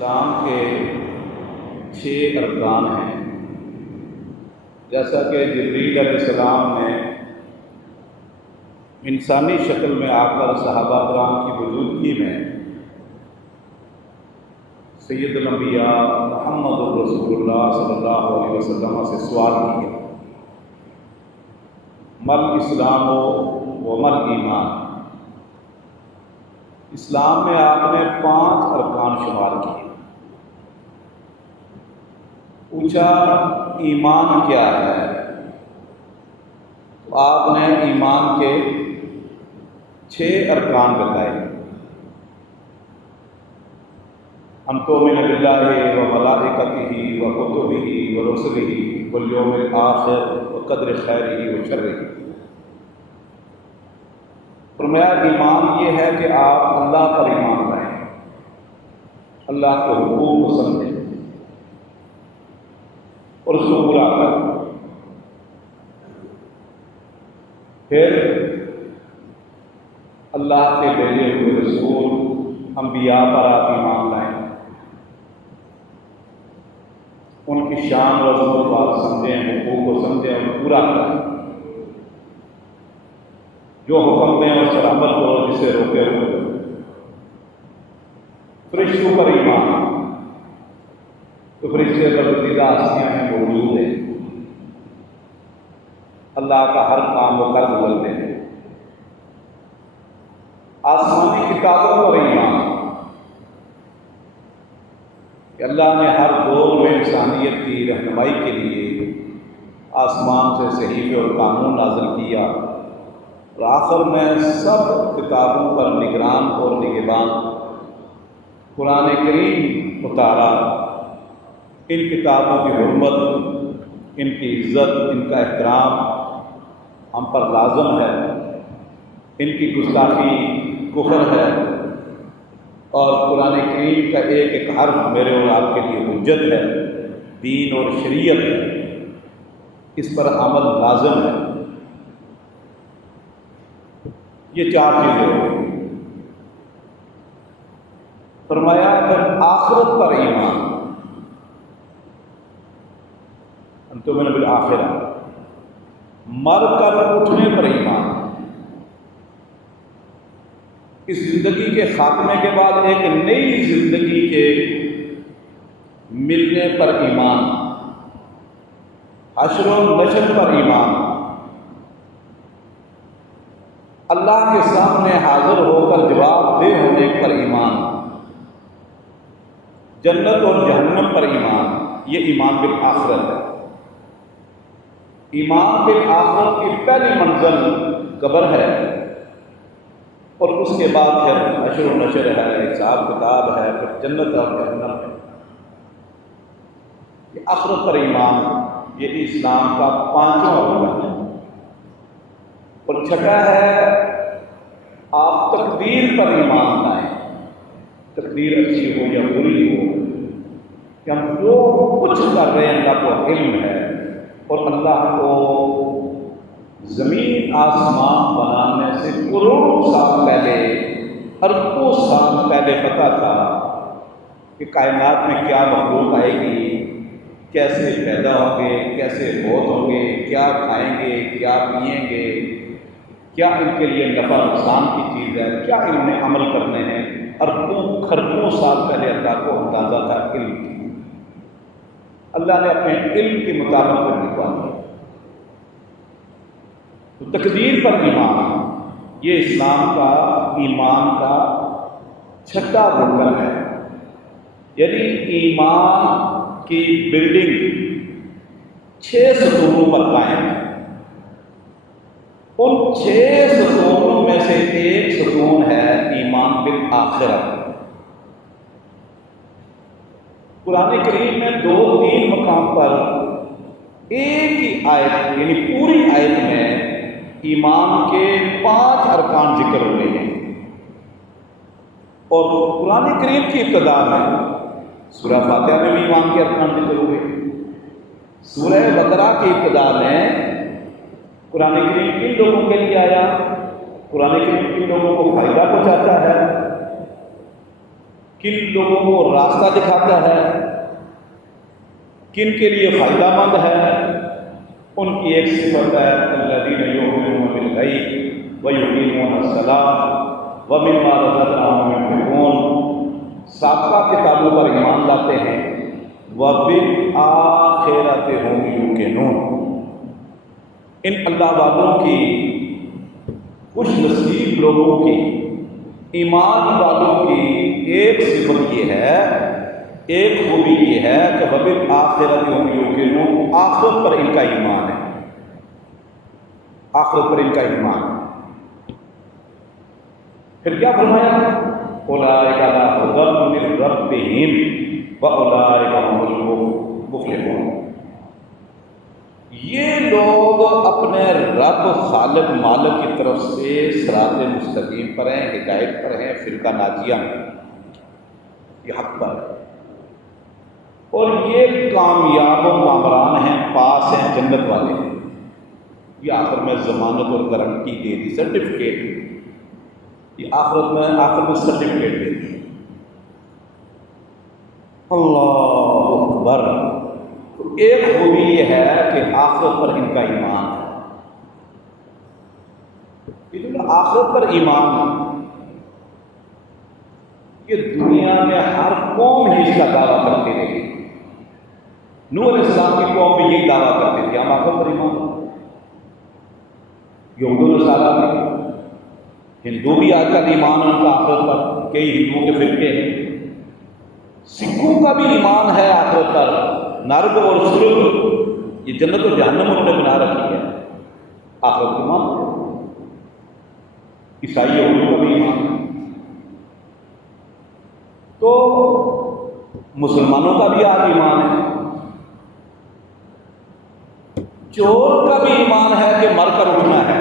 اسلام کے 6 ارکان ہیں، جیسا کہ جبریل علیہ السلام نے انسانی شکل میں آ کر صحابہ کرام کی بزرگی میں سید الانبیاء محمد رسول اللہ صلی اللہ علیہ وسلم سے سوال کیا، مل اسلام و مل ایمان۔ اسلام میں آپ نے 5 ارکان شمار کیے، پوچھا ایمان کیا ہے، تو آپ نے ایمان کے 6 ارکان بتائے۔ ان تؤمن باللہ و ملائکتہ و کتبہ و رسلہ والیوم الآخر و قدر خیرہ و شرہ۔ فرمایا ایمان یہ ہے کہ آپ اللہ پر ایمان لائیں، اللہ کے حقوق کو سمجھیں اور اس کو پورا کریں۔ پھر اللہ کے بھیجے ہوئے رسول انبیاء پر آپ ایمان لائیں، ان کی شان و عظمت کو آپ سمجھیں، حقوق کو سمجھیں اور پورا کریں، جو حکم دیں اس پر عمل کرو، جسے روکے ہوئے۔ فرشتوں پر ایمان، تو فرشتے برگزیدہ ہستیاں ہیں، موجود ہیں، اللہ کا ہر کام وہ کر گزرتے ہیں۔ آسمانی کتابوں پر ایمان کہ اللہ نے ہر دور میں انسانیت کی رہنمائی کے لیے آسمان سے صحیفے اور قانون نازل کیا، اور آخر میں سب کتابوں پر نگران اور نگہبان قرآن کریم اتارا۔ ان کتابوں کی حرمت، ان کی عزت، ان کا احترام ہم پر لازم ہے، ان کی گستاخی کفر ہے، اور قرآن کریم کا ایک ایک حرف میرے اور آپ کے لیے حجت ہے، دین اور شریعت ہے، اس پر عمل لازم ہے۔ یہ 4 چیزیں ہوئی۔ فرمایا پھر آخرت پر ایمان، ان تؤمن بالآخرہ، مر کر اٹھنے پر ایمان، اس زندگی کے خاتمے کے بعد ایک نئی زندگی کے ملنے پر ایمان، حشر و نشر پر ایمان، اللہ کے سامنے حاضر ہو کر جواب دہ ہونے پر ایمان، جنت اور جہنم پر ایمان۔ یہ ایمان بالآخرت ہے۔ ایمان بالآخرت کی پہلی منزل قبر ہے، اور اس کے بعد پھر حشر و نشر ہے، حساب کتاب ہے، پھر جنت اور جہنم ہے۔ یہ آخرت پر ایمان، یہ اسلام کا 5واں رکن ہے۔ اور چھٹا ہے آپ تقدیر پر ایمان لائیں، تقدیر اچھی ہو یا بری ہو، کہ ہم جو کچھ کر رہے ہیں اللہ کو علم ہے، اور اللہ کو زمین آسمان بنانے سے کروڑوں سال پہلے، اربوں سال پہلے پتہ تھا کہ کائنات میں کیا مخلوق آئے گی، کیسے پیدا ہوں گے، کیسے موت ہوں گے، کیا کھائیں گے، کیا پئیں گے، کیا ان کے لیے نفع نقصان کی چیز ہے، کیا ان میں عمل کرنے ہیں۔ اربوں خربوں سال پہلے اللہ کو اندازہ تھا، علم کی۔ اللہ نے اپنے علم کے مطابق لکھوا دیا۔ تو تقدیر پر ایمان، یہ اسلام کا ایمان کا 6واں رکن ہے۔ یعنی ایمان کی بلڈنگ 6 ستونوں پر قائم ہے۔ ان 6 ستونوں میں سے ایک ستون ہے ایمان بالآخرہ۔ قرآن کریم میں 2-3 مقام پر ایک ہی آیت، یعنی پوری آیت میں ایمان کے 5 ارکان ذکر ہوئے ہیں۔ اور قرآن کریم کی ابتدا میں سورہ فاتحہ میں بھی ایمان کے ارکان ذکر ہوئے۔ سورہ بقرہ کی ابتدا میں قرآن کریم کن لوگوں کے لیے آیا، قرآن کریم کن لوگوں کو فائدہ پہنچاتا ہے، کن لوگوں کو راستہ دکھاتا ہے، کن کے لیے فائدہ مند ہے، ان کی ایک صفت ہے الذین یؤمنون بالغیب ویقیمون الصلاۃ ومما رزقناہم ينفقون، سابقہ کتابوں پر ایمان لاتے ہیں، وبالآخرۃ ھم یوقنون، ان اللہ والوں کی، خوش نصیب لوگوں کی، ایمان والوں کی ایک صفت یہ ہے، ایک خوبی یہ ہے کہ وبالآخرۃ ھم یوقنون، آخرت پر ان کا ایمان ہے، آخرت پر ان کا ایمان ہے۔ پھر کیا فرمایا؟ اولئک علی ھدی من ربہم واولئک ھم المفلحون، یہ لوگ اپنے رب خالق مالک کی طرف سے صراط مستقیم پر ہیں، ہدایت پر ہیں، فرقہ ناجیہ میں، یہ حق پر ہے، اور یہ کامیاب و کامران ہیں، پاس ہیں، جنت والے ہیں۔ یہ آخر میں ضمانت اور گارنٹی دے دی، سرٹیفکیٹ، یہ آخر میں سرٹیفکیٹ دے دی۔ اللہ اکبر۔ ایک خوبی یہ ہے کہ آخرت پر ان کا ایمان ہے، یہ جو آخرت پر ایمان ہے، یہ دنیا میں ہر قوم ہی اس کا دعویٰ کرتی رہی۔ نوح علیہ السلام کی قوم بھی یہی دعویٰ کرتی تھی، ہم آخرت پر ایمان ہیں۔ یہود و نصارہ بھی، ہندو بھی آج کل ایمان ہے ان کا آخرت پر، کئی ہندوؤں کے فرقے ہیں، سکھوں کا بھی ایمان ہے آخرت پر، نرک اور سرگ، یہ جنت و جہنم انہوں نے بنا رکھی ہے، آخرت کو ایمان ہے۔ عیسائی یہودیوں کا بھی ایمان ہے، تو مسلمانوں کا بھی آج ایمان ہے، چور کا بھی ایمان ہے کہ مر کر اٹھنا ہے،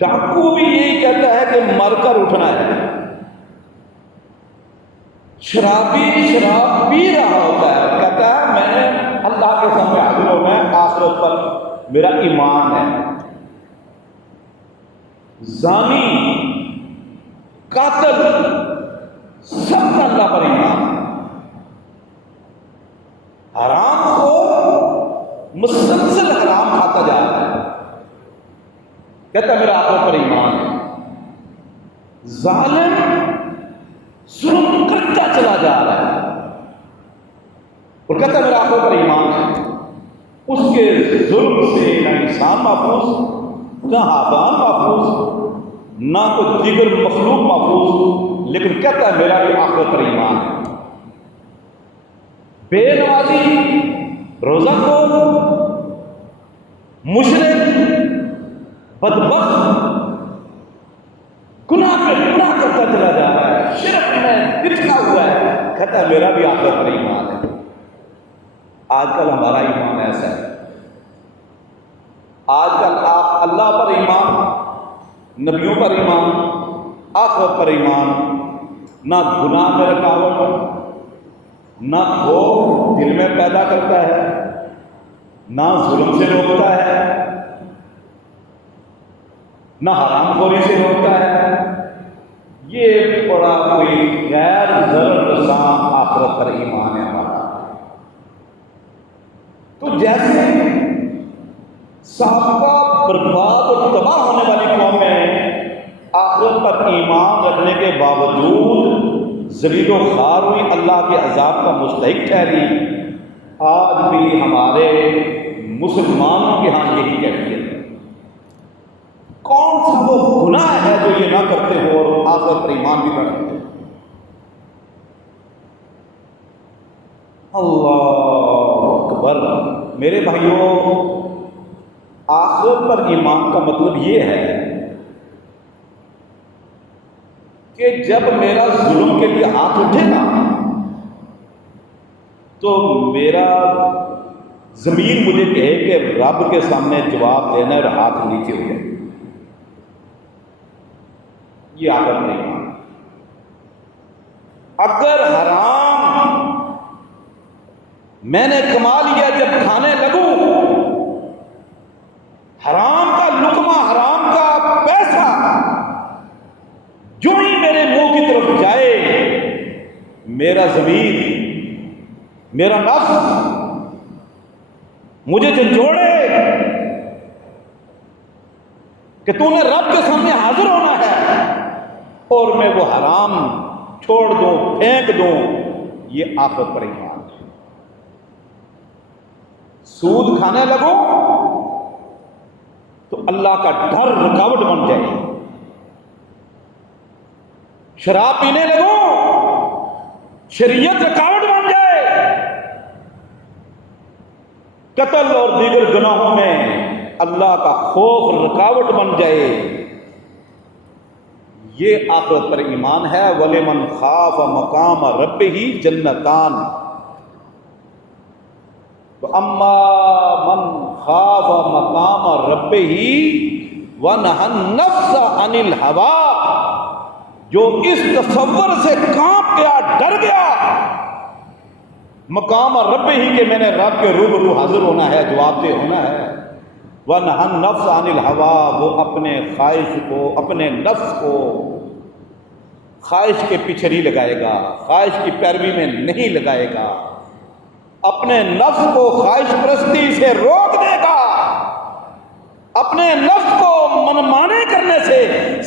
ڈاکو بھی یہی کہتا ہے کہ مر کر اٹھنا ہے، شرابی شراب پی رہا ہوتا ہے، کہتا ہے میں نے اللہ کے سامنے حاضر ہونا ہے، آخرت پر میرا ایمان ہے۔ زانی، قاتل، سب کا اللہ پر ایمان ہے۔ حرام خور مسلسل حرام کھاتا جا رہا ہے، کہتا ہے میرا آخرت پر ایمان ہے۔ ظالم ظلم کرتا چلا جا رہا ہے اور کہتا ہے میرا آخرت پر ایمان ہے۔ اس کے ظلم سے نہ انسان محفوظ، نہ حیوان محفوظ، نہ کوئی دیگر مخلوق محفوظ، لیکن کہتا ہے میرا بھی آخرت پر ایمان ہے۔ بے نمازی، روزہ خور، مشرک، بدبخت، گناہ پہ گناہ کرتا چلا جا رہا ہے، شرک میں بچھا ہوا ہے، کہتا ہے میرا بھی آخرت پر ایمان ہے۔ آج کل ہمارا ایمان ایسا ہے، آج کل اللہ پر ایمان، نبیوں پر ایمان، آخرت پر ایمان، نہ گناہ میں رکاوٹ، نہ خوف دل میں پیدا کرتا ہے، نہ ظلم سے روکتا ہے، نہ حرام خوری سے روکتا ہے، یہ بڑا کوئی غیر ضرر رساں آخرت پر ایمان ہے ہمارا۔ تو جیسے سابقہ برباد اور تباہ ہونے والی قومیں آخرت پر ایمان رکھنے کے باوجود ذلیل و خوار ہوئی، اللہ کے عذاب کا مستحق ٹھہری، آج بھی ہمارے مسلمانوں کے ہاں یہی کیفیت ہے۔ کون سا وہ گناہ ہے جو یہ نہ کرتے ہو اور آخرت پر ایمان بھی نہ رکھتے؟ اللہ اکبر۔ میرے بھائیوں، آخرت پر ایمان کا مطلب یہ ہے کہ جب میرا ظلم کے لیے ہاتھ اٹھے گا تو میرا ضمیر مجھے کہے کہ رب کے سامنے جواب دینا اور ہاتھ نیچے ہو جائے، یہ آخرت پر ایمان۔ اگر حرام میں نے کما لیا، جب کھانے لگوں حرام کا لقمہ، حرام کا پیسہ جو ہی میرے منہ کی طرف جائے میرا ضمیر، میرا نفس مجھے جھنجھوڑے کہ تو نے رب کے سامنے حاضر ہونا ہے اور میں وہ حرام چھوڑ دوں، پھینک دوں، یہ آفت پر ایمان ہے۔ سود کھانے لگو تو اللہ کا ڈر رکاوٹ بن جائے، شراب پینے لگو شریعت رکاوٹ بن جائے، قتل اور دیگر گناہوں میں اللہ کا خوف رکاوٹ بن جائے، یہ آخرت پر ایمان ہے۔ وَلِمَنْ خَافَ مَقَامَ رَبِّهِ جَنَّتَانِ وَأَمَّا مَنْ خَافَ مَقَامَ رَبِّهِ وَنَهَى النَّفْسَ عَنِ الْهَوَىٰ، جو اس تصور سے کانپ گیا، ڈر گیا مقام رب ہی کہ میں نے رب کے روبرو حاضر ہونا ہے، جواب دہ ہونا ہے، وَنَهَى النَّفْسَ عَنِ الْهَوَىٰ، وہ اپنے خواہش کو، اپنے نفس کو خواہش کے پیچھے نہیں لگائے گا، خواہش کی پیروی میں نہیں لگائے گا، اپنے نفس کو خواہش پرستی سے روک دے گا، اپنے نفس کو منمانی کرنے سے،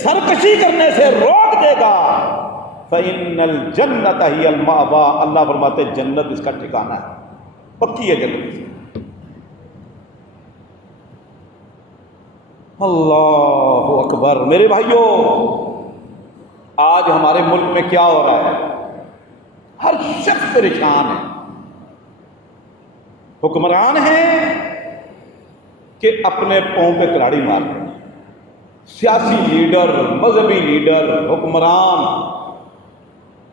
سرکشی کرنے سے روک دے گا۔ فَإِنَّ الْجَنَّةَ هِيَ الْمَأْوَىٰ، اللہ فرماتے جنت اس کا ٹھکانہ ہے، پکی ہے جنت۔ اللہ اکبر۔ میرے بھائیوں، آج ہمارے ملک میں کیا ہو رہا ہے؟ ہر شخص پریشان ہے، حکمران ہیں کہ اپنے پاؤں پہ کلاڑی مار رہے ہیں، سیاسی لیڈر، مذہبی لیڈر، حکمران،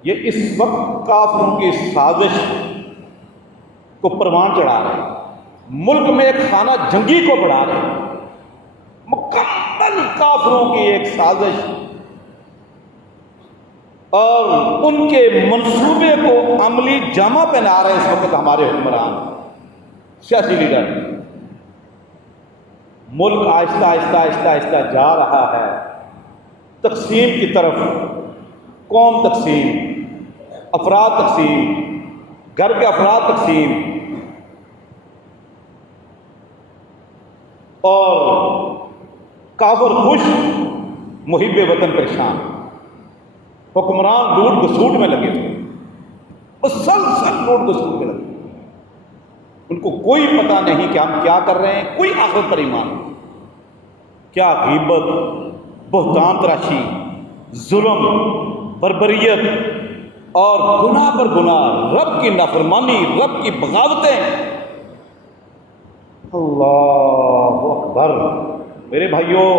یہ اس وقت کافروں کی سازش کو پروان چڑھا رہے ہیں، ملک میں ایک خانہ جنگی کو بڑھا رہے ہیں، مکمل کافروں کی ایک سازش اور ان کے منصوبے کو عملی جامہ پہنا رہے ہیں اس وقت ہمارے حکمران، سیاسی لیڈر۔ ملک آہستہ آہستہ آہستہ آہستہ جا رہا ہے تقسیم کی طرف، قوم تقسیم، افراد تقسیم، گھر کے افراد تقسیم، اور کافر خوش، محب وطن پریشان، حکمران لوٹ گسوٹ میں لگے ہوئے، مسلسل لوٹ گسوٹ میں لگے، ان کو کوئی پتہ نہیں کہ ہم کیا کر رہے ہیں، کوئی آخرت پر ایمان نہیں۔ کیا غیبت، بہتان تراشی، ظلم، بربریت اور گناہ پر گناہ، رب کی نافرمانی، رب کی بغاوتیں۔ اللہ اکبر۔ میرے بھائیوں،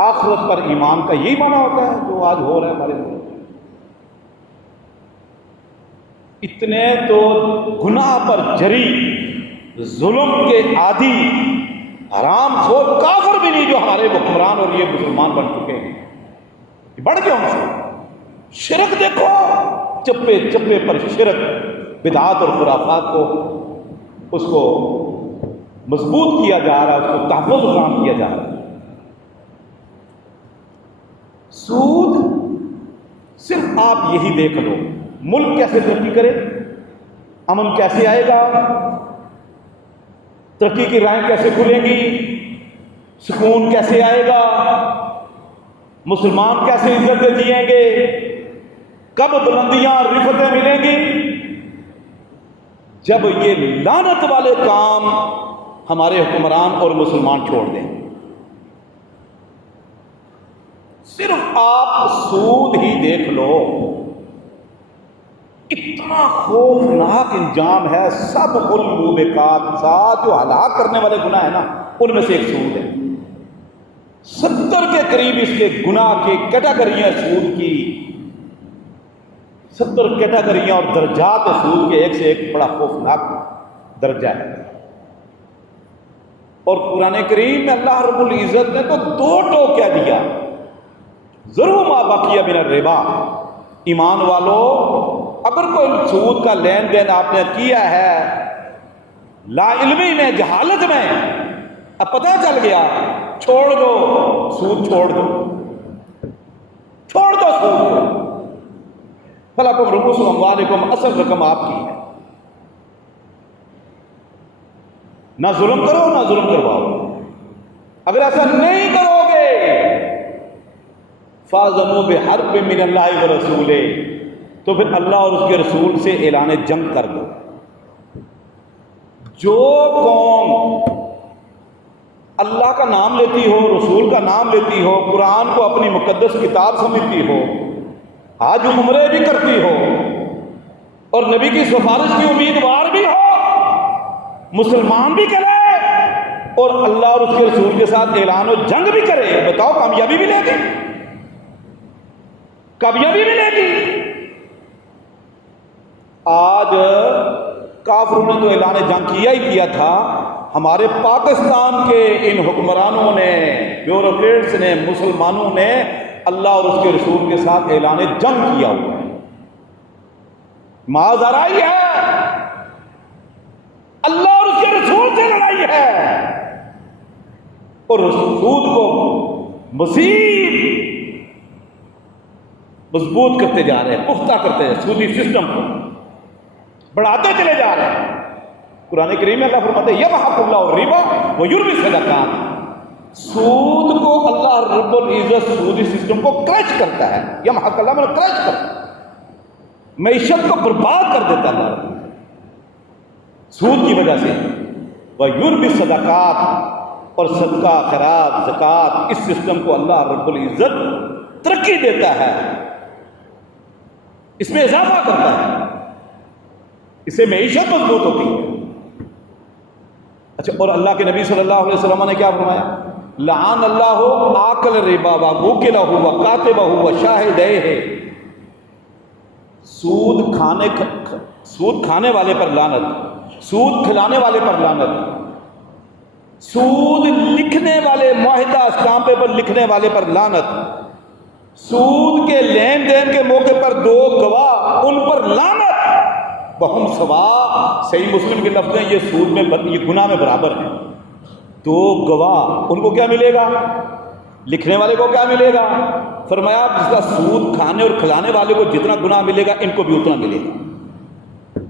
آخرت پر ایمان کا یہی معنی ہوتا ہے جو آج ہو رہا ہے ہمارے ملک میں۔ اتنے تو گناہ پر جری، ظلم کے عادی، حرام خور کافر بھی نہیں جو ہمارے حکمران اور یہ مسلمان بن چکے ہیں، بڑھ گیا ان سے۔ شرک دیکھو، چپے چپے پر شرک، بدعات اور خرافات کو، اس کو مضبوط کیا جا رہا ہے، اس کو تحفظ فراہم کیا جا رہا ہے۔ سود، صرف آپ یہی دیکھ لو، ملک کیسے ترقی کرے، امن کیسے آئے گا، ترقی کی راہیں کیسے کھلیں گی، سکون کیسے آئے گا، مسلمان کیسے عزت جیئیں گے، کب بلندیاں اور رفتیں ملیں گی، جب یہ لعنت والے کام ہمارے حکمران اور مسلمان چھوڑ دیں۔ صرف آپ سود ہی دیکھ لو، اتنا خوفناک انجام ہے، سب الموبقات، ساتھ جو ہلاک کرنے والے گناہ ہیں نا، ان میں سے ایک سود ہے۔ 70 کے قریب اس کے گناہ کی کیٹاگریاں سود کی، 70 کیٹاگریاں اور درجات سود کے، ایک سے ایک بڑا خوفناک درجہ ہے۔ اور قرآن کریم میں اللہ رب العزت نے تو 2 ٹوکیا دیا، ضرور ما بقی من الربا۔ ایمان والو، اگر کوئی سود کا لین دین آپ نے کیا ہے لا علمی میں، جہالت میں، اب پتہ چل گیا، چھوڑ دو سود، چھوڑ دو، چھوڑ دو سود کو۔ فلکم رؤوس اموالکم، اصل رقم آپ کی ہے، نہ ظلم کرو نہ ظلم کرواؤ۔ اگر ایسا نہیں کرو گے فَأَذَنُوا بِحَرْبٍ مِّنَ اللَّهِ وَرَسُولِهِ، تو پھر اللہ اور اس کے رسول سے اعلان جنگ کر دو۔ جو قوم اللہ کا نام لیتی ہو، رسول کا نام لیتی ہو، قرآن کو اپنی مقدس کتاب سمجھتی ہو، حج عمرے بھی کرتی ہو اور نبی کی سفارش کی امیدوار بھی ہو، مسلمان بھی کرے اور اللہ اور اس کے رسول کے ساتھ اعلان و جنگ بھی کرے، بتاؤ کامیابی ملے گی؟ کامیابی ملے گی؟ آج کافروں نے تو اعلان جنگ کیا ہی کیا تھا، ہمارے پاکستان کے ان حکمرانوں نے، بیوروکریٹس نے، مسلمانوں نے اللہ اور اس کے رسول کے ساتھ اعلان جنگ کیا ہوا ہے۔ معاذ آرائی ہے، اللہ اور اس کے رسول سے لڑائی ہے، اور سود کو مزید مضبوط کرتے جا رہے ہیں، پختہ کرتے ہیں، سودی سسٹم کو بڑھاتے چلے جا رہے ہیں۔ قرآن کریم میں اللہ فرماتے ہیں یمحق اللہ الربا ویربی الصدقات، سود کو اللہ رب العزت سودی سسٹم کو کرش کرتا ہے، یمحق اللہ مطلب کرش کرتا ہے، معیشت کو برباد کر دیتا ہے اللہ سود کی وجہ سے، ویربی الصدقات، اور صدقہ خیرات زکوٰۃ اس سسٹم کو اللہ رب العزت ترقی دیتا ہے، اس میں اضافہ کرتا ہے، اس سے معیشت مضبوط ہوتی ہے۔ اچھا، اور اللہ کے نبی صلی اللہ علیہ وسلم نے کیا فرمایا؟ لعن اللہ آکل الربا وموکلہ وکاتبہ وشاہدیہ، سود کھانے والے پر لعنت، سود کھلانے والے پر لعنت، سود لکھنے والے، معاہدہ اسٹامپے پر لکھنے والے پر لعنت، سود کے لین دین کے موقع پر دو گواہ ان پر لعنت، بہم سوا، صحیح مسلم کے لفظ ہیں، یہ سود میں یہ گناہ میں برابر ہیں۔ دو گواہ ان کو کیا ملے گا؟ لکھنے والے کو کیا ملے گا؟ فرمایا جس کا سود کھانے اور کھلانے والے کو جتنا گناہ ملے گا ان کو بھی اتنا ملے گا۔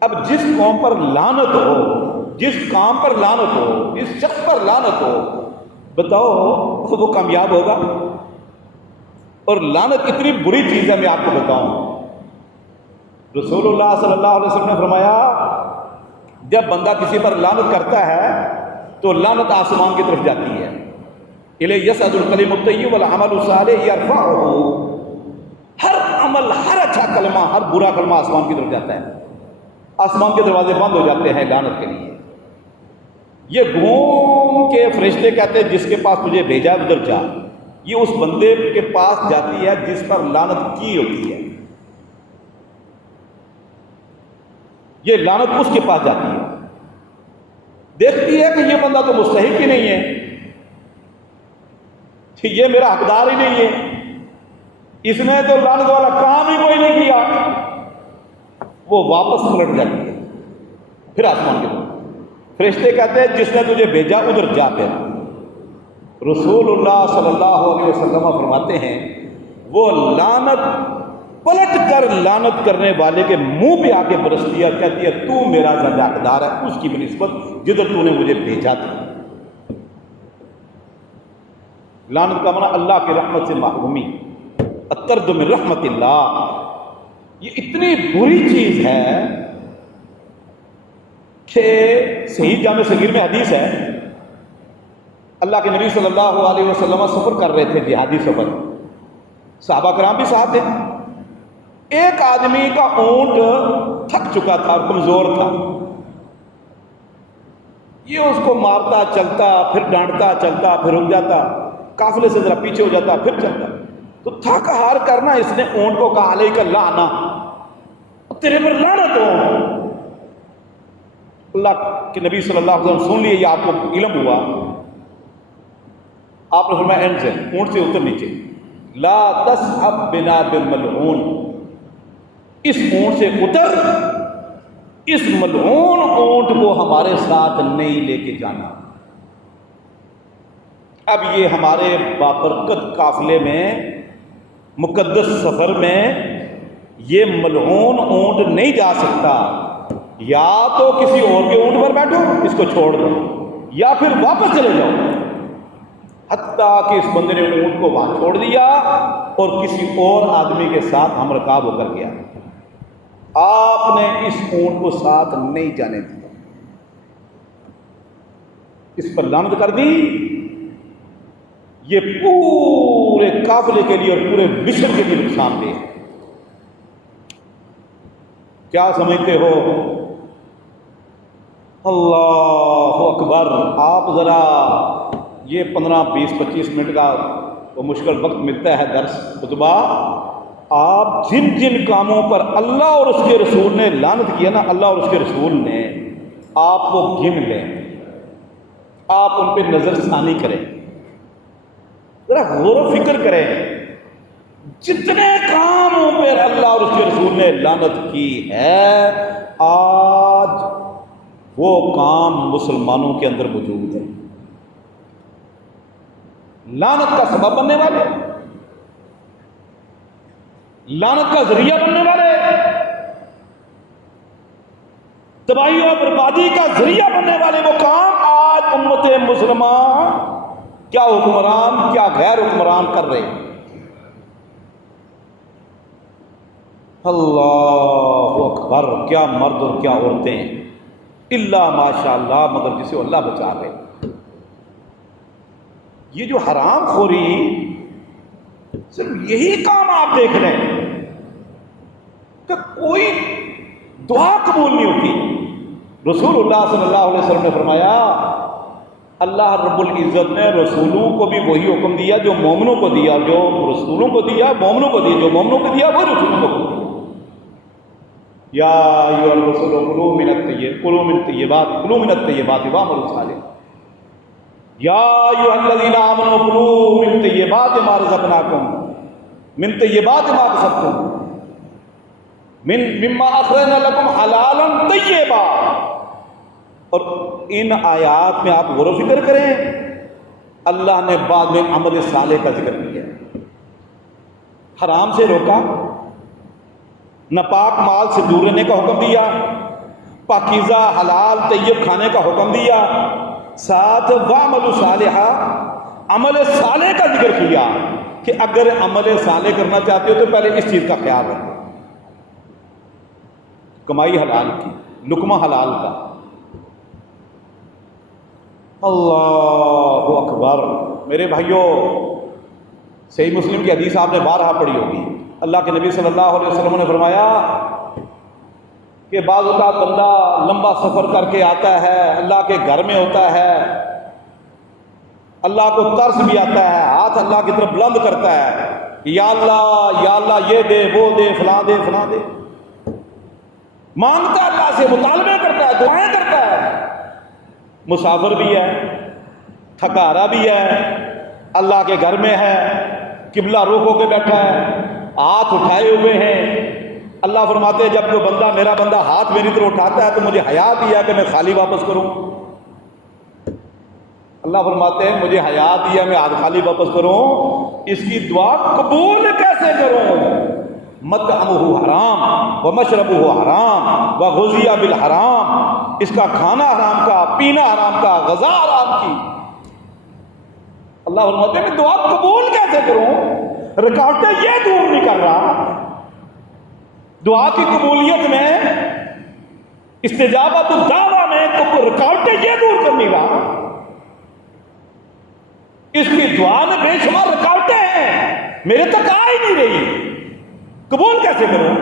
اب جس قوم پر لعنت ہو، جس کام پر لعنت ہو، جس شخص پر لعنت ہو، بتاؤ وہ کامیاب ہوگا؟ اور لعنت اتنی بری چیز ہے، میں آپ کو بتاؤں، رسول اللہ صلی اللہ علیہ وسلم نے فرمایا جب بندہ کسی پر لعنت کرتا ہے تو لعنت آسمان کی طرف جاتی ہے، الیہ یصعد الکلم الطیب والعمل الصالح یرفعہ، ہر عمل، ہر اچھا کلمہ، ہر برا کلمہ آسمان کی طرف جاتا ہے، آسمان کے دروازے بند ہو جاتے ہیں لعنت کے لیے۔ یہ گھوم کے فرشتے کہتے ہیں جس کے پاس تجھے بھیجا ہے ادھر جا، یہ اس بندے کے پاس جاتی ہے جس پر لعنت کی ہوتی ہے، یہ لعنت اس کے پاس جاتی ہے، دیکھتی ہے کہ یہ بندہ تو مستحق ہی نہیں ہے، یہ میرا حقدار ہی نہیں ہے، اس نے تو لعنت والا کام ہی کوئی نہیں کیا، وہ واپس پلٹ جاتی ہے پھر آسمان کی طرف۔ فرشتے کہتے ہیں جس نے تجھے بھیجا ادھر جا پھر۔ رسول اللہ صلی اللہ علیہ وسلم فرماتے ہیں وہ لعنت پلٹ کر لعنت کرنے والے کے منہ پہ آ کے برستی ہے، کہتی ہے تو میرا زیادہ حقدار ہے اس کی بنسبت جدھر تو نے مجھے بھیجا تھا۔ لعنت کا معنی اللہ کی رحمت سے محرومی، الطرد من رحمت اللہ، یہ اتنی بری چیز ہے کہ صحیح جامع صغیر میں حدیث ہے، اللہ کے نبی صلی اللہ علیہ وسلم سفر کر رہے تھے، جہادی سفر، صحابہ کرام بھی ساتھ تھے، ایک آدمی کا اونٹ تھک چکا تھا اور کمزور تھا، یہ اس کو مارتا چلتا، پھر ڈانٹتا چلتا، پھر رک جاتا، قافلے سے ذرا پیچھے ہو جاتا، پھر چلتا، تو تھک ہار کرنا اس نے اونٹ کو کہا علیک اللعنہ، تیرے پر لعنت ہو۔ اللہ کے نبی صلی اللہ علیہ وسلم سن لیے، یہ آپ کو علم ہوا، آپ نے فرمایا اینڈ سے اونٹ سے اتر نیچے، لا تصحب بنا بملعون، اس اونٹ سے اتر، اس ملعون اونٹ کو ہمارے ساتھ نہیں لے کے جانا۔ اب یہ ہمارے بابرکت قافلے میں مقدس سفر میں یہ ملعون اونٹ نہیں جا سکتا، یا تو کسی اور کے اونٹ پر بیٹھو، اس کو چھوڑ دو، یا پھر واپس چلے جاؤ۔ حتیٰ کہ اس بندے نے اونٹ کو وہاں چھوڑ دیا اور کسی اور آدمی کے ساتھ ہم رکاب ہو کر گیا۔ آپ نے اس اونٹ کو ساتھ نہیں جانے دیا، اس پر لعنت کر دی۔ یہ پورے قافلے کے لیے اور پورے مشن کے لیے نقصان دہ ہے۔ کیا سمجھتے ہو؟ اللہ اکبر! آپ ذرا یہ 15-20-25 منٹ کا وہ مشکل وقت ملتا ہے درس خطبہ، آپ جن جن کاموں پر اللہ اور اس کے رسول نے لعنت کیا نا، اللہ اور اس کے رسول نے، آپ کو گن لیں، آپ ان پہ نظر ثانی کریں، ذرا غور و فکر کریں۔ جتنے کاموں پر اللہ اور اس کے رسول نے لعنت کی ہے، آج وہ کام مسلمانوں کے اندر موجود ہے۔ لعنت کا سبب بننے والے، لعنت کا ذریعہ بننے والے، تباہی اور بربادی کا ذریعہ بننے والے وہ کام آج امت مسلمہ کیا حکمران کیا غیر حکمران کر رہے ہیں۔ اللہ اکبر! کیا مرد اور کیا عورتیں، الا ماشاء اللہ، مگر جسے اللہ بچا رہے۔ یہ جو حرام خوری، صرف یہی کام آپ دیکھ رہے ہیں کہ کوئی دعا قبول نہیں ہوتی۔ رسول اللہ صلی اللہ علیہ وسلم نے فرمایا، اللہ رب العزت نے رسولوں کو بھی وہی حکم دیا جو مومنوں کو دیا، جو رسولوں کو دیا مومنوں کو دیا، جو مومنوں کو دیا وہ رسولوں کو دیا۔ یا ایھا الرسول کلوا من الطیبات واعملوا صالحا، یا ایھا الذین آمنوا کلوا من طیبات ما رزقناکم، من طیبات ما کسبتم، مما اخرجنا لکم حلالا طیبا۔ اور ان آیات میں آپ غور و فکر کریں، اللہ نے بعد میں عمل صالح کا ذکر کیا، حرام سے روکا، ناپاک مال سے دور رہنے کا حکم دیا، پاکیزہ حلال طیب کھانے کا حکم دیا، ساتھ وَعْمَلُوا صَالِحًا، عمل صالح کا ذکر کیا کہ اگر عمل صالح کرنا چاہتے ہو تو پہلے اس چیز کا خیال رکھو، کمائی حلال کی، لقمہ حلال کا۔ اللہ اکبر! میرے بھائیوں، صحیح مسلم کی حدیث آپ نے بارہا پڑھی ہوگی، اللہ کے نبی صلی اللہ علیہ وسلم نے فرمایا کہ بعض اوقات بندہ لمبا سفر کر کے آتا ہے، اللہ کے گھر میں ہوتا ہے، اللہ کو ترس بھی آتا ہے، ہاتھ اللہ کی طرف بلند کرتا ہے، یا اللہ یہ دے وہ دے فلاں دے فلاں دے، مانگتا ہے اللہ سے، مطالبے کرتا ہے، دعائیں کرتا ہے، مسافر بھی ہے، تھکارا بھی ہے، اللہ کے گھر میں ہے، قبلہ رخ ہو کے بیٹھا ہے، ہاتھ اٹھائے ہوئے ہیں۔ اللہ فرماتے ہیں جب کوئی بندہ میرا بندہ ہاتھ میری طرف اٹھاتا ہے تو مجھے حیا بھی ہے کہ میں خالی واپس کروں۔ اللہ فرماتے ہیں مجھے حیا دیا میں ہاتھ خالی واپس کروں، اس کی دعا قبول کیسے کروں؟ مطعمہ حرام ومشربہ حرام وغذی بالحرام، اس کا کھانا حرام کا، پینا حرام کا، غذا حرام کی۔ اللہ فرماتے ہیں میں دعا قبول کیسے کروں؟ رکاوٹیں یہ دور نہیں کر رہا، دعا کی قبولیت میں، استجابت الدعوہ میں رکاوٹیں یہ دور کر نہیں رہا، اس کی دعا میں بے شمار رکاوٹیں ہیں، میرے تک آ ہی نہیں رہی، قبول کیسے کروں؟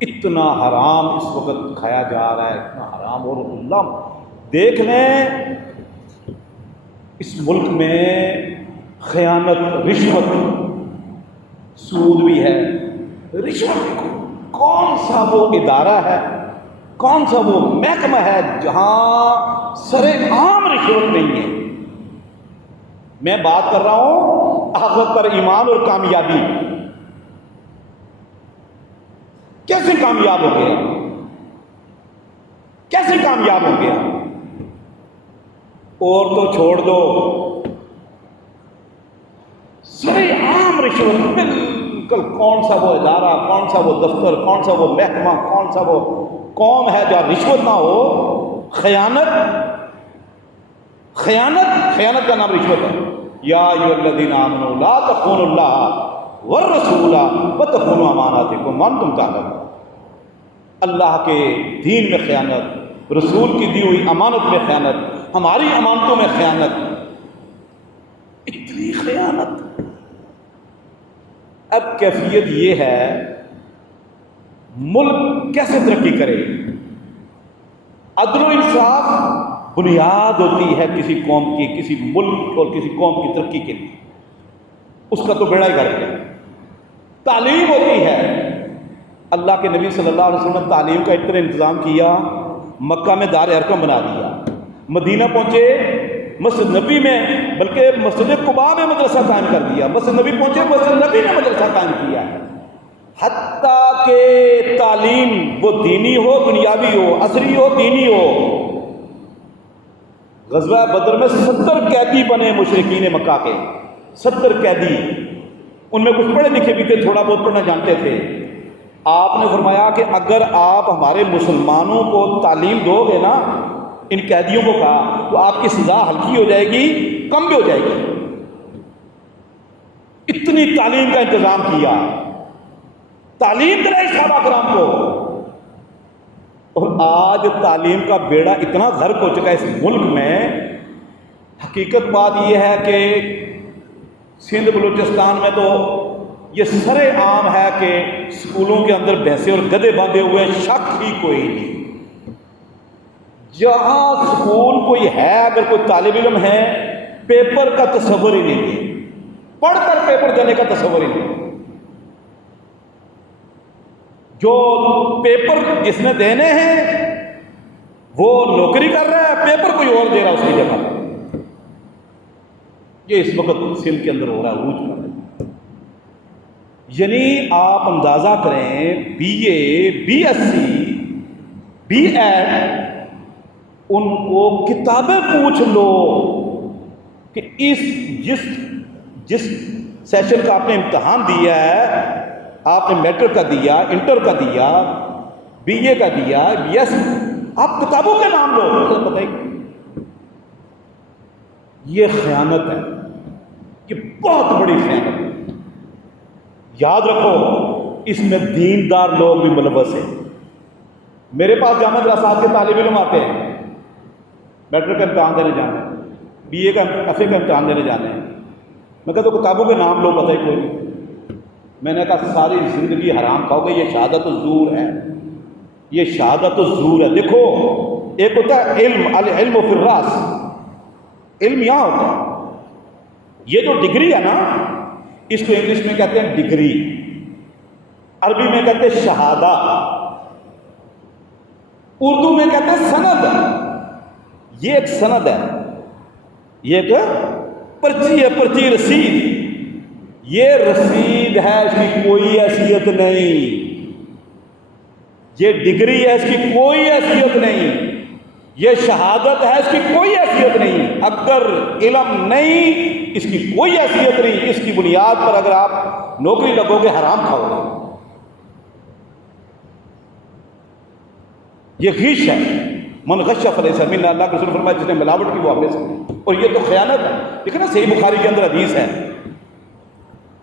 اتنا حرام اس وقت کھایا جا رہا ہے، اتنا حرام۔ اور اللہ دیکھ لیں اس ملک میں خیانت، رشوت، سود بھی ہے، رشوت کون سا وہ ادارہ ہے، کون سا وہ محکمہ ہے جہاں سر عام رشوت نہیں ہے؟ میں بات کر رہا ہوں آخرت پر ایمان اور کامیابی، کیسے کامیاب ہو گیا، کیسے کامیاب ہو گیا؟ اور تو چھوڑ دو، سرے عام رشوت، بالکل کون سا وہ ادارہ، کون سا وہ دفتر، کون سا وہ محکمہ، کون سا وہ قوم ہے جہاں رشوت نہ ہو. خیانت، خیانت کا نام رشوت ہے. یا ایھا الذین آمنوا لا تخونوا اللہ والرسول وتخونوا اماناتکم وانتم تعلمون. اللہ کے دین میں خیانت، رسول کی دی ہوئی امانت میں خیانت، ہماری امانتوں میں خیانت، اتنی خیانت. اب کیفیت یہ ہے ملک کیسے ترقی کرے. عدل و انصاف بنیاد ہوتی ہے کسی قوم کی، کسی ملک اور کسی قوم کی ترقی کے لیے، اس کا تو بیڑا ہی غرق ہے. تعلیم ہوتی ہے. اللہ کے نبی صلی اللہ علیہ وسلم نے تعلیم کا اتنا انتظام کیا، مکہ میں دار ارقم بنا دیا، مدینہ پہنچے مسجد نبی میں، بلکہ مسجد قباء میں مدرسہ قائم کر دیا، مسجد نبی پہنچے مسجد نبی میں مدرسہ قائم کیا. حتیٰ کہ تعلیم وہ دینی ہو، دنیاوی ہو، عصری ہو، دینی ہو. غزوہ بدر میں 70 قیدی بنے مشرکین مکہ کے، 70 قیدی. ان میں کچھ پڑھے لکھے بھی تھے، تھوڑا بہت پڑھنا جانتے تھے. آپ نے فرمایا کہ اگر آپ ہمارے مسلمانوں کو تعلیم دو گے نا، ان قیدیوں کو کہا، تو آپ کی سزا ہلکی ہو جائے گی، کم بھی ہو جائے گی. اتنی تعلیم کا انتظام کیا، تعلیم دلائی صحابہ کرام کو. اور آج تعلیم کا بیڑا اتنا غرق ہو چکا ہے اس ملک میں. حقیقت بات یہ ہے کہ سندھ بلوچستان میں تو یہ سرے عام ہے کہ اسکولوں کے اندر بھینسے اور گدھے باندھے ہوئے، شک ہی کوئی نہیں. جہاں اسکول کوئی ہے، اگر کوئی طالب علم ہے، پیپر کا تصور ہی نہیں ہے، پڑھ کر پیپر دینے کا تصور ہی نہیں. جو پیپر جس نے دینے ہیں وہ نوکری کر رہا ہے، پیپر کوئی اور دے رہا ہے اس کی جگہ. یہ اس وقت سندھ کے اندر ہو رہا ہے، عروج پر. یعنی آپ اندازہ کریں، B A, B S C, B Ed, ان کو کتابیں پوچھ لو کہ جس سیشن کا آپ نے امتحان دیا ہے، آپ نے میٹرک کا دیا، انٹر کا دیا، بی اے کا دیا، بی ایس، آپ کتابوں کے نام لو. پتہ ہی یہ خیانت ہے، یہ بہت بڑی خیانت ہے. یاد رکھو اس میں دیندار لوگ بھی ملوث ہیں. میرے پاس جامعہ دراسات کے طالب علم آتے ہیں، میٹرک کا امتحان دینے جانا ہے، بی اے کا، ایف اے کا امتحان دینے جانا ہے. میں کہتا ہوں کتابوں کے نام لو، پتہ ہی کوئی نہیں. میں نے کہا ساری زندگی حرام کھاؤ گے، یہ شہادت الزور ہے، یہ شہادت الزور ہے. دیکھو ایک ہوتا ہے علم، العلم فی الراس، علم یہاں ہوتا ہے. یہ جو ڈگری ہے نا، اس کو انگلش میں کہتے ہیں ڈگری، عربی میں کہتے ہیں شہادہ، اردو میں کہتے ہیں سند. یہ ایک سند ہے، یہ ایک پرچی ہے، پرچی، رسید. یہ رسید ہے، اس کی کوئی حیثیت نہیں. یہ ڈگری ہے، اس کی کوئی حیثیت نہیں. یہ شہادت ہے، اس کی کوئی حیثیت نہیں. اگر علم نہیں، اس کی کوئی حیثیت نہیں. اس کی بنیاد پر اگر آپ نوکری لگو گے، حرام کھاؤ گے. یہ غش ہے. من غش فلیس منا، اللہ کے رسول فرمایا جس نے ملاوٹ کی وہ ہم میں سے نہیں. اور یہ تو خیانت ہے. دیکھیں نا صحیح بخاری کے اندر حدیث ہے،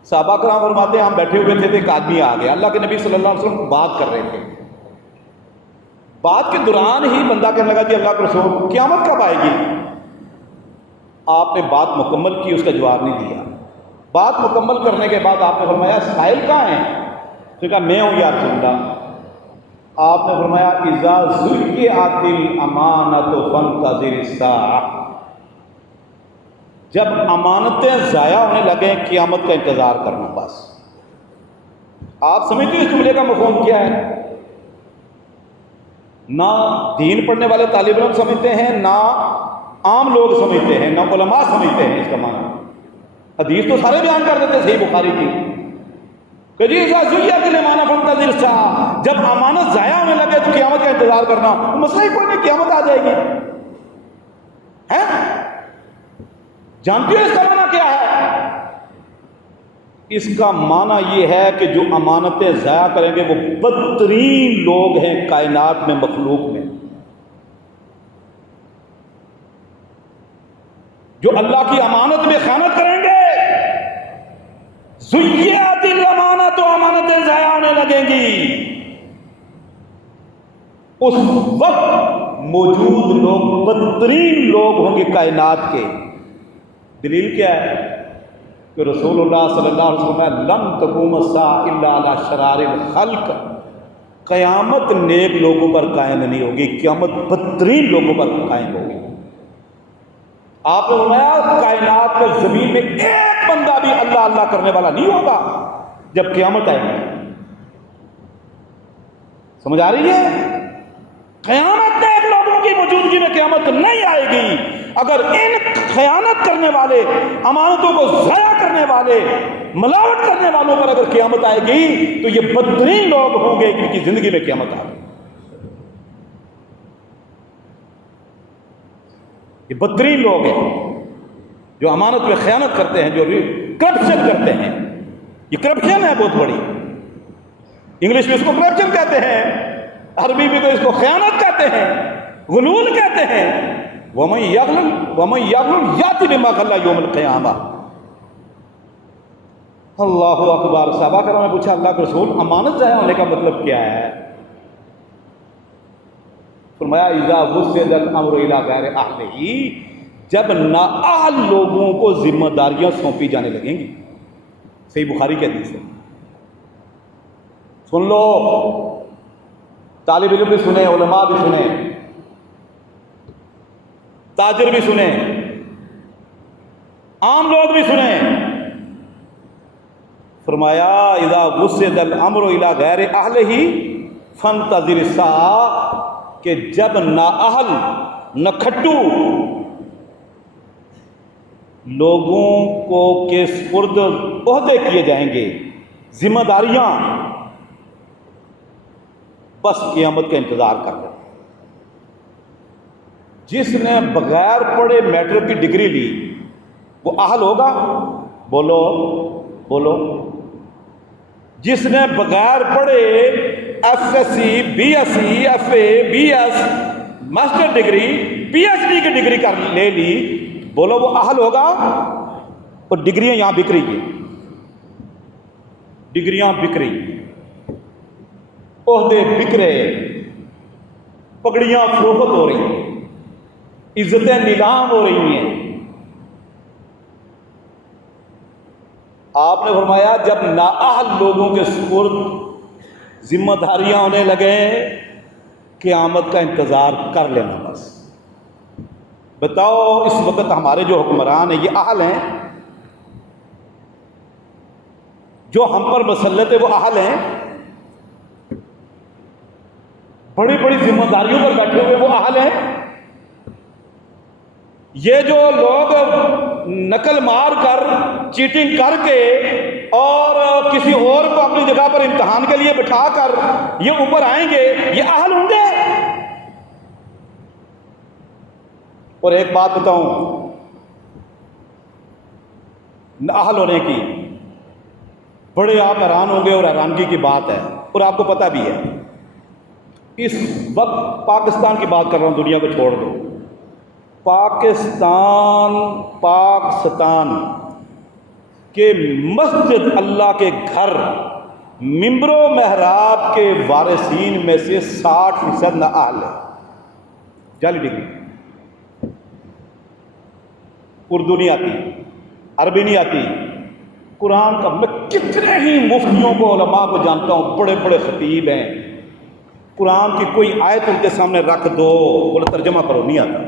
صحابہ کرام فرماتے ہیں ہم بیٹھے ہوئے تھے تو ایک آدمی آ گیا. اللہ کے نبی صلی اللہ علیہ وسلم بات کر رہے تھے. بات کے دوران ہی بندہ کہنے لگا جی اللہ کے رسول قیامت کب آئے گی؟ آپ نے بات مکمل کی، اس کا جواب نہیں دیا. بات مکمل کرنے کے بعد آپ نے فرمایا سائل کہاں ہیں؟ تو کہا میں ہوں یا رسول اللہ. آپ نے فرمایا اذا ضیعت الامانۃ فانتظر الساعۃ، جب امانتیں ضائع ہونے لگیں قیامت کا انتظار کرنا. بس آپ سمجھتے ہیں اس جملے کا مفہوم کیا ہے؟ نہ دین پڑھنے والے طالب علم سمجھتے ہیں، نہ عام لوگ سمجھتے ہیں، نہ علماء سمجھتے ہیں اس کا معنی. حدیث تو سارے بیان کر دیتے صحیح بخاری کی کہ جی اذا ضیعت الامانۃ فانتظر الساعۃ، جب امانت ضائع ہونے لگے تو قیامت کا انتظار کرنا. مسئلہ ہی کوئی نہیں، قیامت آ جائے گی. ہے جانتی ہو اس کا معنی کیا ہے؟ اس کا معنی یہ ہے کہ جو امانتیں ضائع کریں گے وہ بدترین لوگ ہیں کائنات میں، مخلوق میں۔ جو اللہ کی امانت میں خیانت کریں گے، ضیعت الامانت، امانتیں ضائع ہونے لگیں گی۔ اس وقت موجود لوگ بدترین لوگ ہوں گے کائنات کے۔ دلیل کیا ہے؟ کہ رسول اللہ صلی اللہ علیہ وسلم نے لن تقوم الساعة الا علی شرار الخلق، قیامت نیک لوگوں پر قائم نہیں ہوگی، قیامت بدترین لوگوں پر قائم ہوگی۔ آپ نے فرمایا کائنات میں زمین میں ایک بندہ بھی اللہ اللہ کرنے والا نہیں ہوگا جب قیامت آئے گی۔ سمجھ آ رہی ہے؟ قیامت نیک لوگوں کی موجودگی میں قیامت نہیں آئے گی۔ اگر ان خیانت کرنے والے، امانتوں کو ضائع کرنے والے، ملاوٹ کرنے والوں پر اگر قیامت آئے گی تو یہ بدترین لوگ ہوں گے جن کی زندگی میں قیامت آ گئی۔ یہ بدترین لوگ ہیں جو امانت میں خیانت کرتے ہیں، جو کرپشن کرتے ہیں۔ یہ کرپشن ہے بہت بڑی، انگلش میں اس کو کرپشن کہتے ہیں، عربی میں تو اس کو خیانت کہتے ہیں، غلول کہتے ہیں۔ وَمَن يَغْلُلْ يَأْتِ بِمَا غَلَّ يَوْمَ الْقِيَامَةِ۔ اللہ اکبر۔ صحابہ کرام نے پوچھا اللہ کے رسول امانت ضائع ہونے کا مطلب کیا ہے؟ فرمایا اذا وسد الامر الى غیر اہلہ، جب نااہل لوگوں کو ذمہ داریاں سونپی جانے لگیں گی۔ صحیح بخاری کی حدیث ہے، سن لو، طالب علم بھی سنیں، علماء بھی سنیں، تاجر بھی سنیں، عام لوگ بھی سنیں۔ فرمایا اذا وسد الامر الى غیر اہلہ فانتظر الساعہ، کہ جب نااہل، نکھٹو لوگوں کو کے سپرد عہدے کیے جائیں گے، ذمہ داریاں، بس قیامت کا انتظار کر لیں۔ جس نے بغیر پڑھے میٹرک کی ڈگری لی وہ اہل ہوگا؟ بولو بولو۔ جس نے بغیر پڑھے F S C, B S C, F A, B S, master degree, P H D کی ڈگری لے لی، بولو وہ اہل ہوگا؟ اور ڈگریاں یہاں بک رہی ہیں، ڈگریاں بک رہی، عہدے بک رہے، پگڑیاں فروخت ہو رہی ہیں، عزتیں نیلام ہو رہی ہیں۔ آپ نے فرمایا جب نااہل لوگوں کے سپرد ذمہ داریاں ہونے لگے، قیامت کا انتظار کر لینا بس۔ بتاؤ اس وقت ہمارے جو حکمران ہیں یہ اہل ہیں؟ جو ہم پر مسلط ہے وہ اہل ہیں؟ بڑی بڑی ذمہ داریوں پر بیٹھے ہوئے وہ اہل ہیں؟ یہ جو لوگ نقل مار کر، چیٹنگ کر کے اور کسی اور کو اپنی جگہ پر امتحان کے لیے بٹھا کر یہ اوپر آئیں گے، یہ اہل ہوں گے؟ اور ایک بات بتاؤں اہل ہونے کی، بڑے آپ حیران ہوں گے اور حیرانگی کی بات ہے، اور آپ کو پتہ بھی ہے۔ اس وقت پاکستان کی بات کر رہا ہوں، دنیا کو چھوڑ دو۔ پاکستان کہ مسجد اللہ کے گھر، ممبر و محراب کے وارثین میں سے 60% نااہل ہے۔ جعلی ڈگری، اردو نہیں آتی، عربی نہیں آتی، قرآن کا، میں کتنے ہی مفتیوں کو، علماء کو جانتا ہوں، بڑے بڑے خطیب ہیں، قرآن کی کوئی آیت ان کے سامنے رکھ دو، بولے ترجمہ کرو، نہیں آتا۔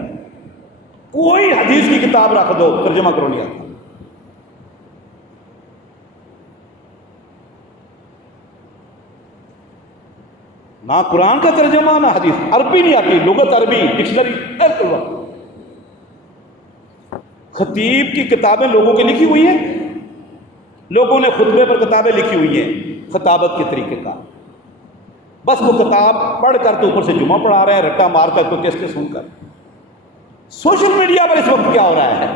کوئی حدیث کی کتاب رکھ دو، ترجمہ کرو، نہیں آتا۔ نہ قرآن کا ترجمہ، نہ حدیث، عربی نہیں آتی، لغت عربی، ڈکشنری بالکل وقت۔ خطیب کی کتابیں لوگوں کی لکھی ہوئی ہیں، لوگوں نے خطبے پر کتابیں لکھی ہوئی ہیں خطابت کے طریقے کا، بس وہ کتاب پڑھ کر تو اوپر سے جمعہ پڑھا رہے ہیں، رٹا مار کر تو کس کے سن کر۔ سوشل میڈیا پر اس وقت کیا ہو رہا ہے؟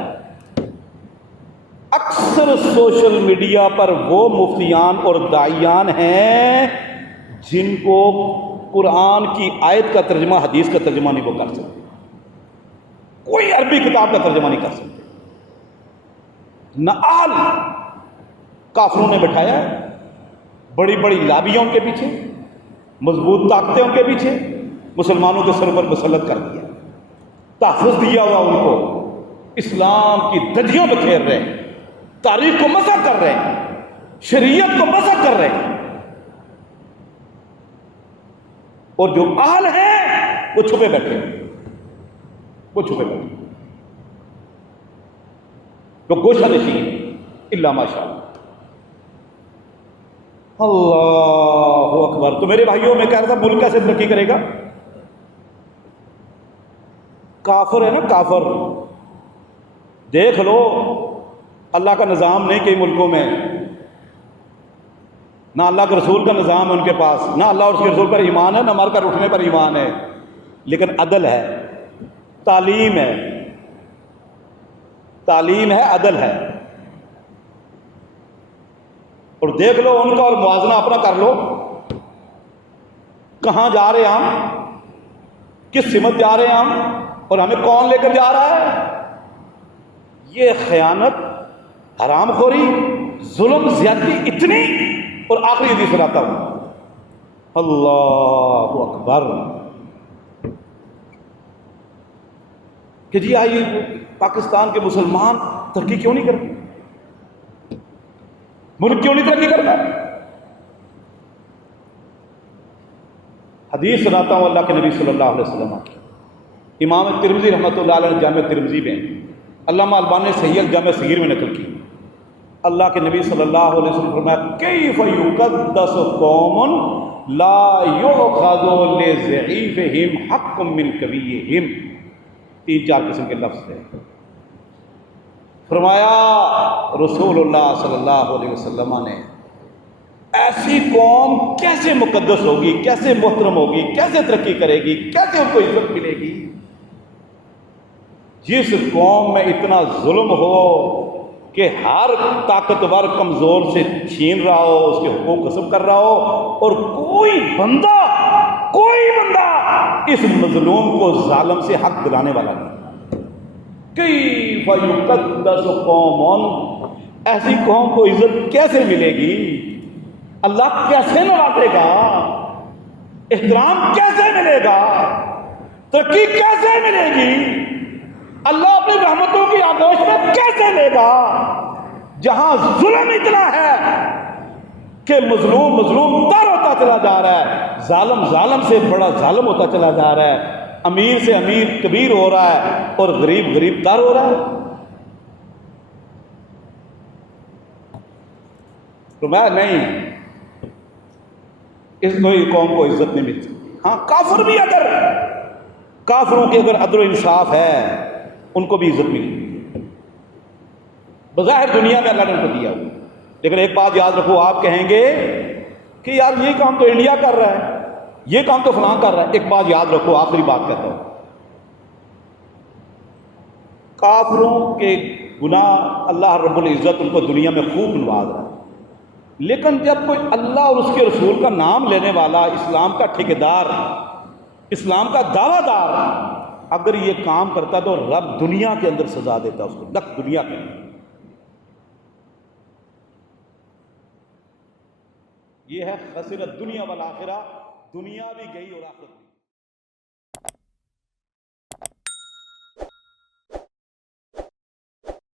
اکثر سوشل میڈیا پر وہ مفتیان اور داعیان ہیں جن کو قرآن کی آیت کا ترجمہ، حدیث کا ترجمہ نہیں وہ کر سکتے، کوئی عربی کتاب کا ترجمہ نہیں کر سکتے۔ نعال کافروں نے بٹھایا ہے، بڑی بڑی لابیوں کے پیچھے، مضبوط طاقتیں ان کے پیچھے، مسلمانوں کے سر پر مسلط کر دیا، تحفظ دیا ہوا ان کو، اسلام کی دھجیاں بکھیر رہے ہیں، تاریخ کو مسخ کر رہے ہیں، شریعت کو مسخ کر رہے ہیں، اور جو اہل ہیں وہ چھپے بیٹھے ہیں، وہ چھپے بیٹھے ہیں، وہ گوشہ نشین الا ماشاء اللہ۔ اللہ اکبر۔ تو میرے بھائیوں میں کہہ رہا تھا ملک کیسے ترقی کرے گا؟ کافر ہے نا، کافر، دیکھ لو اللہ کا نظام نہیں کئی ملکوں میں، نہ اللہ کے رسول کا نظام ہے ان کے پاس، نہ اللہ اور اس کے رسول پر ایمان ہے، نہ مر کر اٹھنے پر ایمان ہے، لیکن عدل ہے، تعلیم ہے، تعلیم ہے، عدل ہے۔ اور دیکھ لو ان کا اور موازنہ اپنا کر لو، کہاں جا رہے ہیں ہم، کس سمت جا رہے ہیں ہم، اور ہمیں کون لے کر جا رہا ہے؟ یہ خیانت، حرام خوری، ظلم، زیادتی اتنی، اور آخری حدیث سناتا ہوں، اللہ اکبر، کہ جی آئیے پاکستان کے مسلمان ترقی کیوں نہیں کرتے؟ ملک کیوں نہیں ترقی کرتا؟ حدیث سناتا ہوں اللہ کے نبی صلی اللہ علیہ وسلم کی، امام ترمذی رحمۃ اللہ علیہ نے جامع ترمذی میں، علامہ البانی نے صحیح الجامع صغیر میں نقل کی، اللہ کے نبی صلی اللہ علیہ وسلم فرمایا کیف یقدس قوم لا یؤخذ لضعیفہم حق من قویہم، 3-4 قسم کے لفظ ہیں۔ فرمایا رسول اللہ صلی اللہ علیہ وسلم نے ایسی قوم کیسے مقدس ہوگی، کیسے محترم ہوگی، کیسے ترقی کرے گی، کیسے ان کو عزت ملے گی؟ جس قوم میں اتنا ظلم ہو کہ ہر طاقتور کمزور سے چھین رہا ہو، اس کے حقوق غصب کر رہا ہو، اور کوئی بندہ اس مظلوم کو ظالم سے حق دلانے والا نہیں۔ کیف یقدس قوم، ایسی قوم کو عزت کیسے ملے گی؟ اللہ کیسے نوازے گا؟ احترام کیسے ملے گا؟ ترقی کیسے ملے گی؟ اللہ اپنی رحمتوں کی آغوش میں کیسے لے گا جہاں ظلم اتنا ہے کہ مظلوم تر ہوتا چلا جا رہا ہے، ظالم سے بڑا ظالم ہوتا چلا جا رہا ہے، امیر سے امیر کبیر ہو رہا ہے، اور غریب تر ہو رہا ہے؟ تو میں نہیں، اس کوئی قوم کو عزت نہیں ملتی۔ ہاں کافر بھی، اگر کافروں کے اگر عدل و انصاف ہے ان کو بھی عزت ملی، بظاہر دنیا میں اللہ نے ان کو دیا ہوا، لیکن ایک بات یاد رکھو، آپ کہیں گے کہ یار یہ کام تو انڈیا کر رہا ہے، یہ کام تو فلاں کر رہا ہے۔ ایک بات یاد رکھو، آخری بات کہتا ہوں، کافروں کے گناہ اللہ رب العزت ان کو دنیا میں خوب نواز رہا ہے، لیکن جب کوئی اللہ اور اس کے رسول کا نام لینے والا، اسلام کا ٹھیکیدار، اسلام کا دعویٰ دار اگر یہ کام کرتا تو رب دنیا کے اندر سزا دیتا اس کو، لکھ دنیا کے اندر۔ یہ ہے خسرت دنیا والآخرہ، دنیا بھی گئی اور آخرت بھی۔